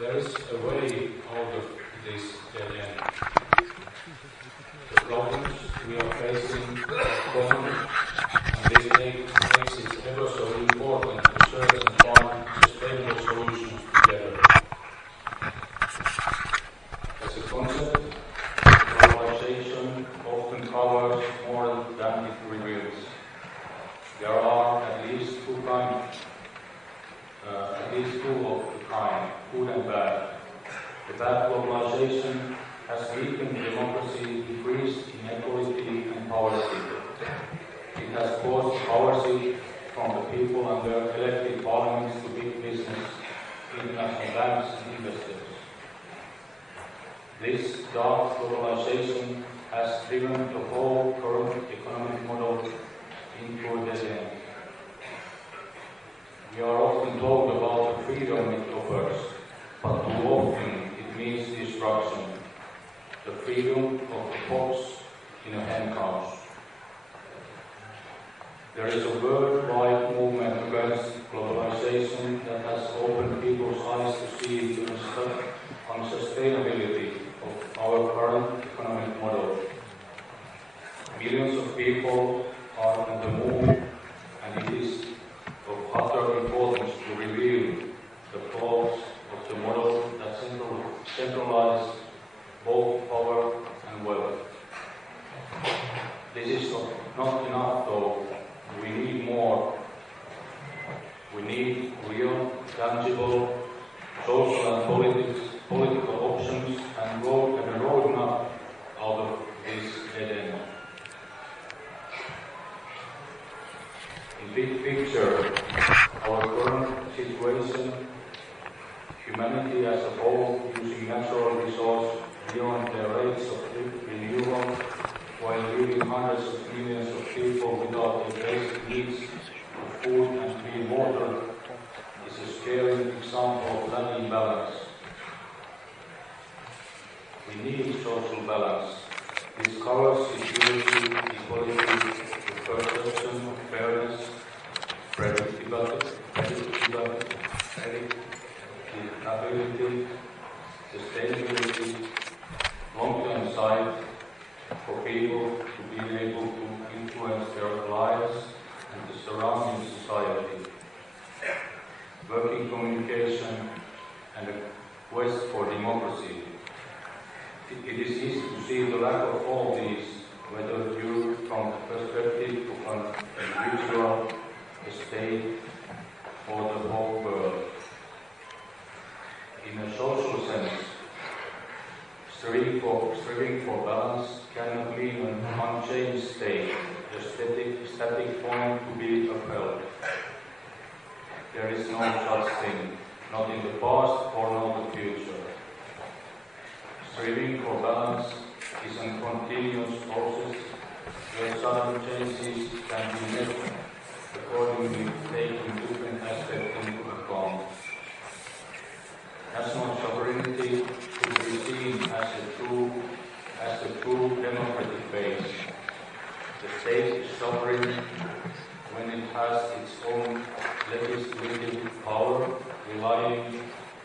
There is a way out of this dead end. The problems we are facing are common, and this makes it ever so important to search and find sustainable solutions together. As a concept, globalization often covers more than it reveals. There are at least two of the kind, good and bad. The bad globalization has weakened democracy, increased inequality and poverty. It has caused poverty from the people and their elected parliaments to big business, international banks and investors. This dark globalization has driven the whole current economic model into a dead end. We are often told about the freedom it offers, but too often it means destruction. The freedom of the fox in a hen house. There is a worldwide movement against globalization that has opened people's eyes to see the unsustainability of our current economic model. Millions of people are on the move, and it is of utter importance to reveal the flaws of the model that centralizes both power and wealth. This is not enough though. We need more. We need real, tangible, social and political options and a roadmap out of this dead end. In big picture, our current situation, humanity as a whole using natural resources beyond their rates of renewal, while leaving hundreds of millions of people without the basic needs of food and clean water, is a scary example of that imbalance. We need social balance. This covers security, equality, the perception of fairness, predictability, sustainability, long-term sight for people to be able to influence their lives and the surrounding society, working communication, and a quest for democracy. It is easy to see the lack of all these, whether viewed from the perspective of an individual, the state, or the whole world. In a social sense, striving for balance cannot mean an unchanged state, a static point to be upheld. There is no such thing, not in the past or not the future. Striving for balance is a continuous process where sudden changes can be made accordingly, taking different aspects into account. National sovereignty should be seen as a true democratic base. The state is sovereign when it has its own legislative power, relying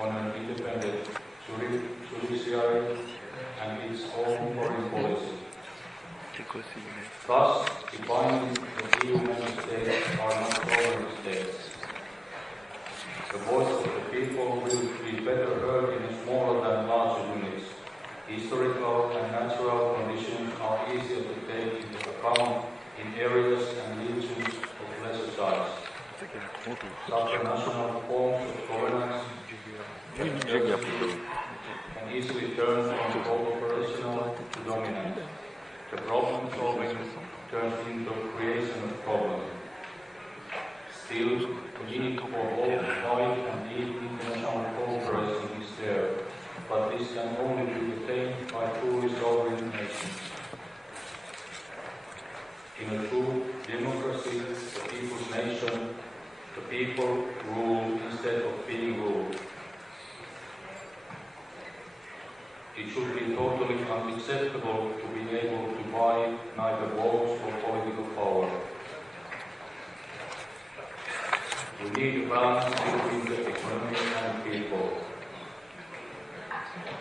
on an independent judiciary and its own foreign policy. Thus, defining the EU member states are not sovereign states. The voice of the people will be better heard in smaller than larger units. Historical and natural conditions are easier to take into account in areas and regions of lesser size. Supranational forms of governance can easily turn from co-operational to dominant. The problem solving turns into creation of problems. Still, the need for both wide and deep international cooperation is there, but this can only be attained by truly sovereign nations. In a true democracy, the people's nation, the people rule instead of being ruled. It should be totally unacceptable to be able to buy neither votes or political power. We need a balance between the economy and people.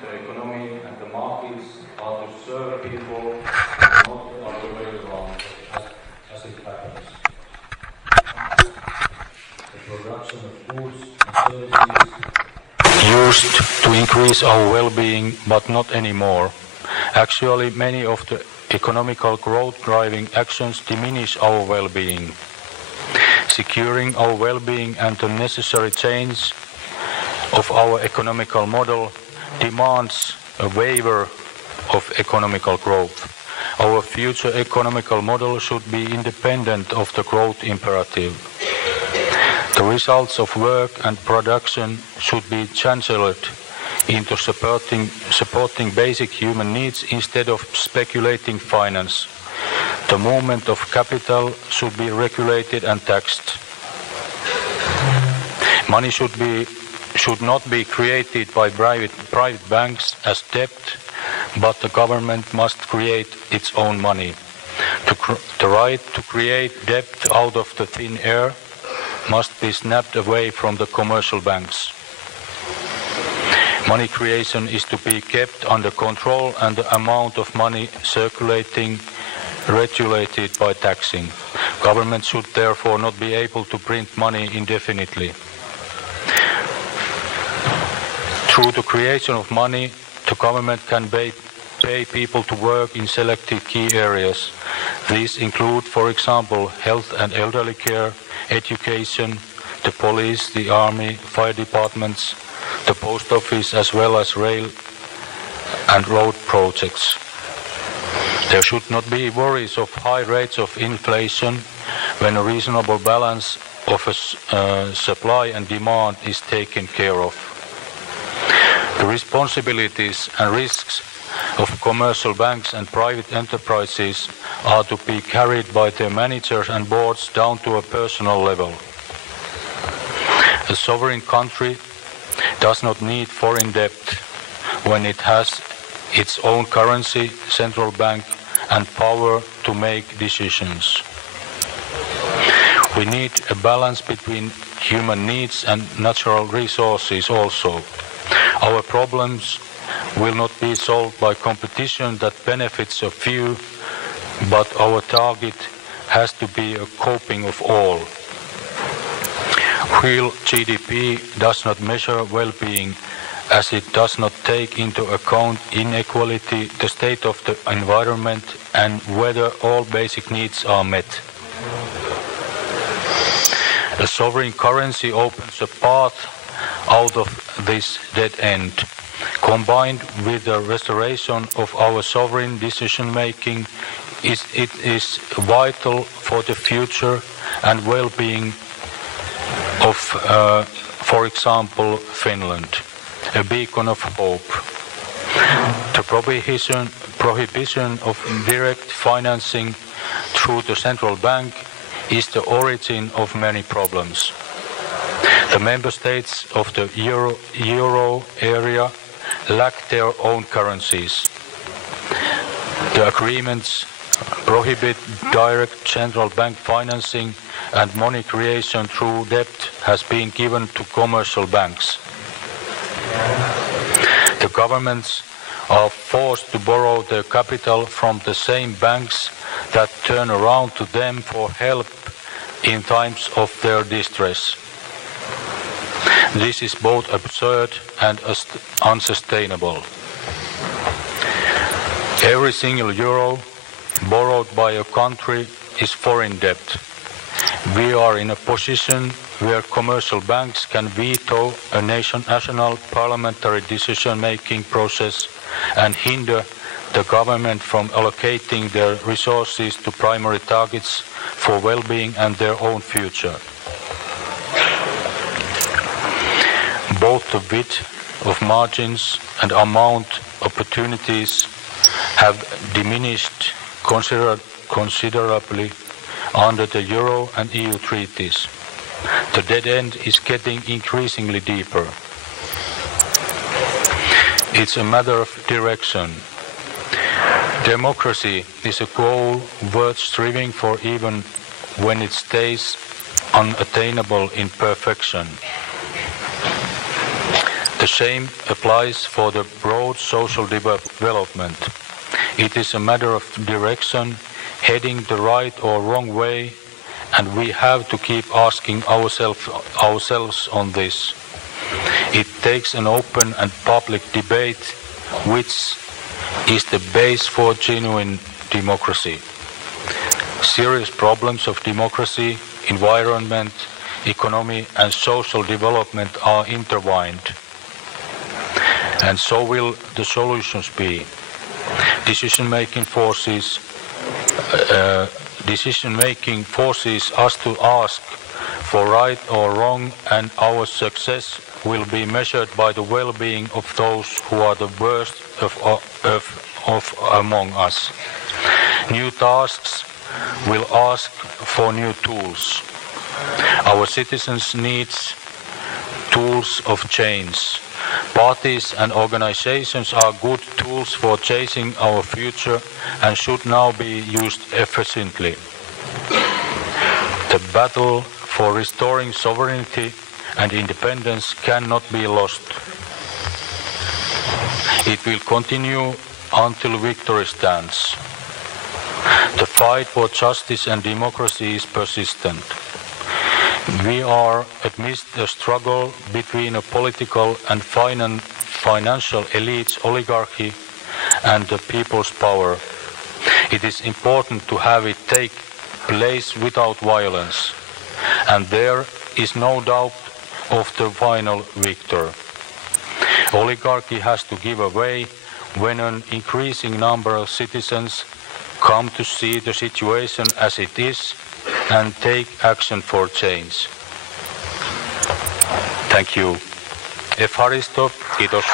the economy and the markets are to serve people, not the other way around, as it happens. The production of goods and services used to increase our well-being, but not anymore. Actually, many of the economical growth-driving actions diminish our well-being. Securing our well-being and the necessary change of our economical model demands a waiver of economical growth. Our future economical model should be independent of the growth imperative. The results of work and production should be channeled into supporting basic human needs instead of speculating finance. The movement of capital should be regulated and taxed. Money should not be created by private banks as debt, but the government must create its own money. The right to create debt out of the thin air must be snapped away from the commercial banks. Money creation is to be kept under control and the amount of money circulating regulated by taxing. Government should therefore not be able to print money indefinitely. Through the creation of money, the government can pay people to work in selected key areas. These include, for example, health and elderly care, education, the police, the army, fire departments, the post office, as well as rail and road projects. There should not be worries of high rates of inflation when a reasonable balance of supply and demand is taken care of. The responsibilities and risks of commercial banks and private enterprises are to be carried by their managers and boards down to a personal level. A sovereign country does not need foreign debt when it has its own currency, central bank, and power to make decisions. We need a balance between human needs and natural resources also. Our problems will not be solved by competition that benefits a few, but our target has to be a coping of all. Real GDP does not measure well-being, as it does not take into account inequality, the state of the environment, and whether all basic needs are met. A sovereign currency opens a path out of this dead end. Combined with the restoration of our sovereign decision-making, it is vital for the future and well-being of, for example, Finland, a beacon of hope. The prohibition of direct financing through the central bank is the origin of many problems. The member states of the euro area lack their own currencies. The agreements prohibit direct central bank financing, and money creation through debt has been given to commercial banks. The governments are forced to borrow their capital from the same banks that turn around to them for help in times of their distress. This is both absurd and unsustainable. Every single euro borrowed by a country is foreign debt. We are in a position where commercial banks can veto a national parliamentary decision-making process and hinder the government from allocating their resources to primary targets for well-being and their own future. Both the width of margins and amount opportunities have diminished considerably under the Euro and EU treaties. The dead end is getting increasingly deeper. It's a matter of direction. Democracy is a goal worth striving for even when it stays unattainable in perfection. The same applies for the broad social development. It is a matter of direction, heading the right or wrong way, and we have to keep asking ourselves on this. It takes an open and public debate, which is the base for genuine democracy. Serious problems of democracy, environment, economy and social development are intertwined. And so will the solutions be. Decision-making forces us to ask for right or wrong, and our success will be measured by the well-being of those who are the worst of among us. New tasks will ask for new tools. Our citizens need tools of change. Parties and organizations are good tools for changing our future and should now be used efficiently. The battle for restoring sovereignty and independence cannot be lost. It will continue until victory stands. The fight for justice and democracy is persistent. We are amidst a struggle between a political and financial elite's oligarchy and the people's power. It is important to have it take place without violence, and there is no doubt of the final victor. Oligarchy has to give way when an increasing number of citizens come to see the situation as it is and take action for change. Thank you. Ευχαριστώ. Kiitos.